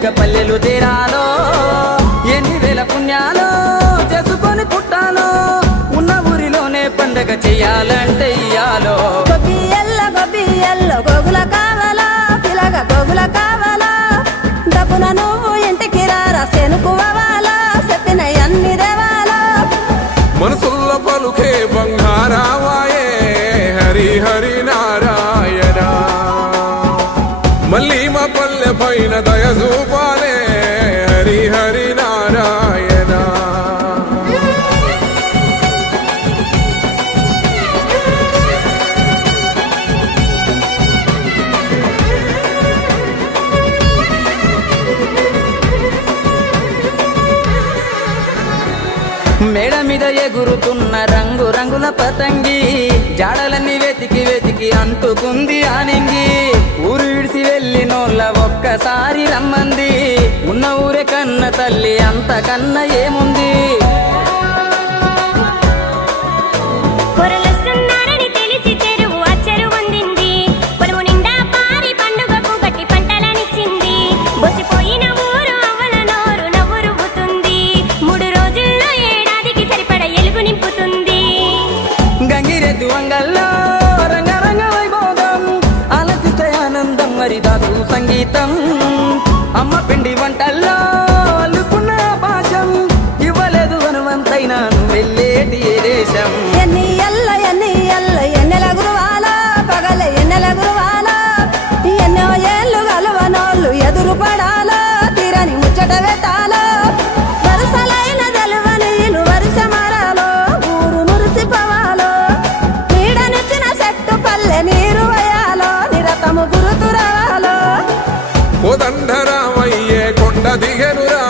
మెల్లగా పల్లెలు తీరాలో ఎన్ని వేల పుణ్యాలో చేసుకొని పుట్టాలో ఉన్న ఊరిలోనే పండగ చెయ్యాలంటే ఇయ్యాలో గొబ్బియల్లో గోగుల కావాలా పిల్లగా గోగుల కావాలా డబ్బున నువ్వు ఇంటికి రారా సెనుకువాలా చెప్పిన అన్ని దేవాలా మనసుల్లో పలుకే బంగారావాయే హరి హరి నారాయణ మళ్ళీ మా పల్లె పైన దయ చూపాలే హరి హరి నారాయణ మేడ మీద ఎగురుతున్న రంగు రంగుల పతంగి జాడలన్నీ వెతికి వెతికి అంటుకుంది ఆనింగి ఊరు విడిసి వెళ్ళినోళ్ళ ఒక్కసారి రమ్మంది ఉన్న ఊరే కన్న తల్లి అంతకన్నా ఏముంది గంగిరెద్దు వంగల్లో రంగరంగ వైభోగం ఆలకిస్తే ఆనందం హరిదాసు సంగీతం అమ్మ పిండి వంటల్లో అల్లుకున్న భాషం ఇవ్వలేదు హనుమంతైనా నువ్వు వెళ్ళేటి ఏ దేశం ఎన్నెల గురువాలా పగల ఎన్నెల గురువాలా ఎన్నో ఏళ్ళు గలవనోళ్ళు ఎదురు పడాలా తీరని ముచ్చట పెట్టాలా వరుసలైన తెలవని ఇల్లు వరుస మరాలో ఊరు మురిసిపోవాలో నీడనిచ్చిన చెట్టు పల్లె నీరు వయాలో నిరతము గురుతురాలో కోదండరామయ్యే కొండ దిగెనురా